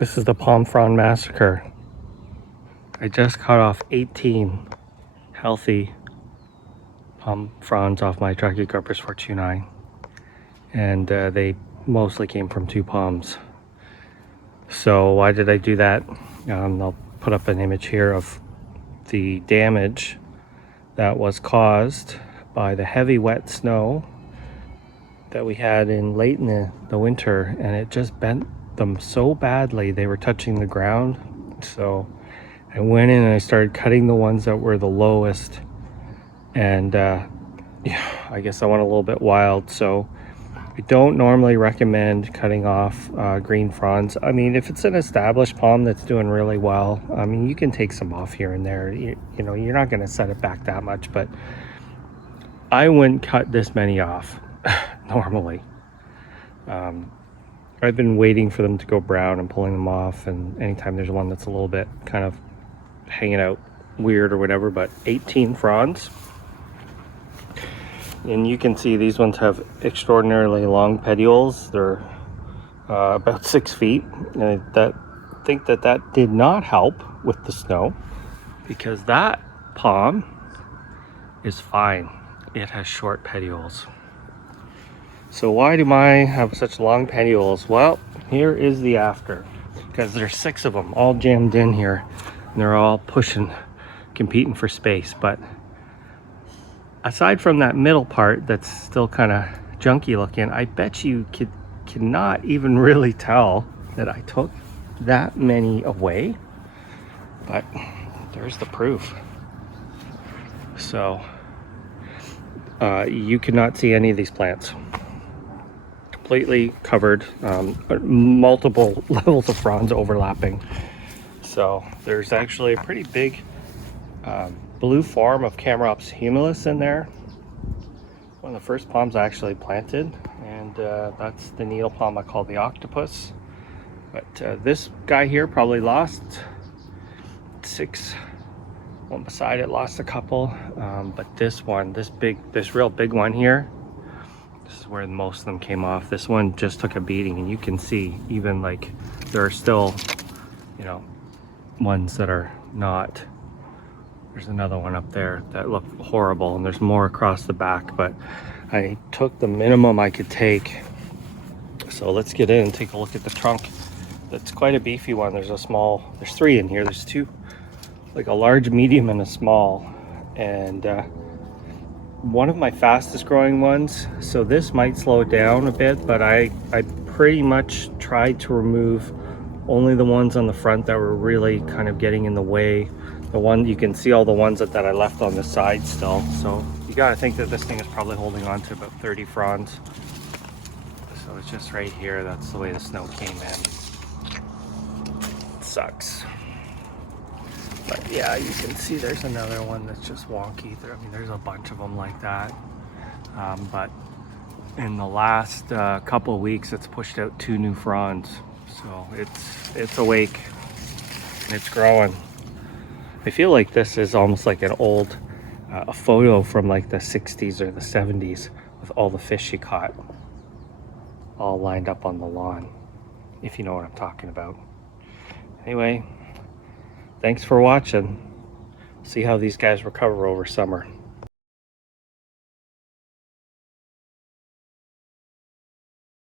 This is the palm frond massacre. I just cut off 18 healthy palm fronds off my Trachycarpus fortunei, and they mostly came from 2 palms. So why did I do that? I'll put up an image here of the damage that was caused by the heavy wet snow that we had late in the winter, and it just bent them so badly they were touching the ground. So I went in and I started cutting the ones that were the lowest, and yeah, I guess I went a little bit wild. So I don't normally recommend cutting off green fronds. I mean, if it's an established palm that's doing really well, I mean, you can take some off here and there. You know, you're not going to set it back that much, but I wouldn't cut this many off normally. I've been waiting for them to go brown and pulling them off, and anytime there's one that's a little bit kind of hanging out weird or whatever. But 18 fronds, and you can see these ones have extraordinarily long petioles. They're about 6 feet, and I think that did not help with the snow, because that palm is fine. It has short petioles. So why do mine have such long petioles? Well, here is the after, because there's 6 of them all jammed in here, and they're all pushing, competing for space. But aside from that middle part that's still kind of junky looking, I bet you cannot even really tell that I took that many away. But there's the proof. So you cannot see any of these plants. Completely covered, multiple levels of fronds overlapping. So there's actually a pretty big blue form of Camerops humulus in there. One of the first palms I actually planted, and that's the needle palm I call the octopus. But this guy here probably lost 6. One beside it lost a couple, but this one, this real big one here, this is where most of them came off. This one just took a beating, and you can see even like there are still, you know, ones that are not. There's another one up there that looked horrible, and there's more across the back, but I took the minimum I could take. So let's get in and take a look at the trunk. That's quite a beefy one. There's 3 in here. There's 2, like a large, medium, and a small, and one of my fastest growing ones. So this might slow it down a bit, but I pretty much tried to remove only the ones on the front that were really kind of getting in the way. The one, you can see all the ones that I left on the side still. So you got to think that this thing is probably holding on to about 30 fronds. So it's just right here. That's the way the snow came in. It sucks. But yeah, you can see there's another one that's just wonky. I mean, there's a bunch of them like that. But in the last couple of weeks, it's pushed out 2 new fronds. So it's awake and it's growing. I feel like this is almost like an old a photo from like the 60s or the 70s with all the fish she caught all lined up on the lawn, if you know what I'm talking about. Anyway, thanks for watching. See how these guys recover over summer.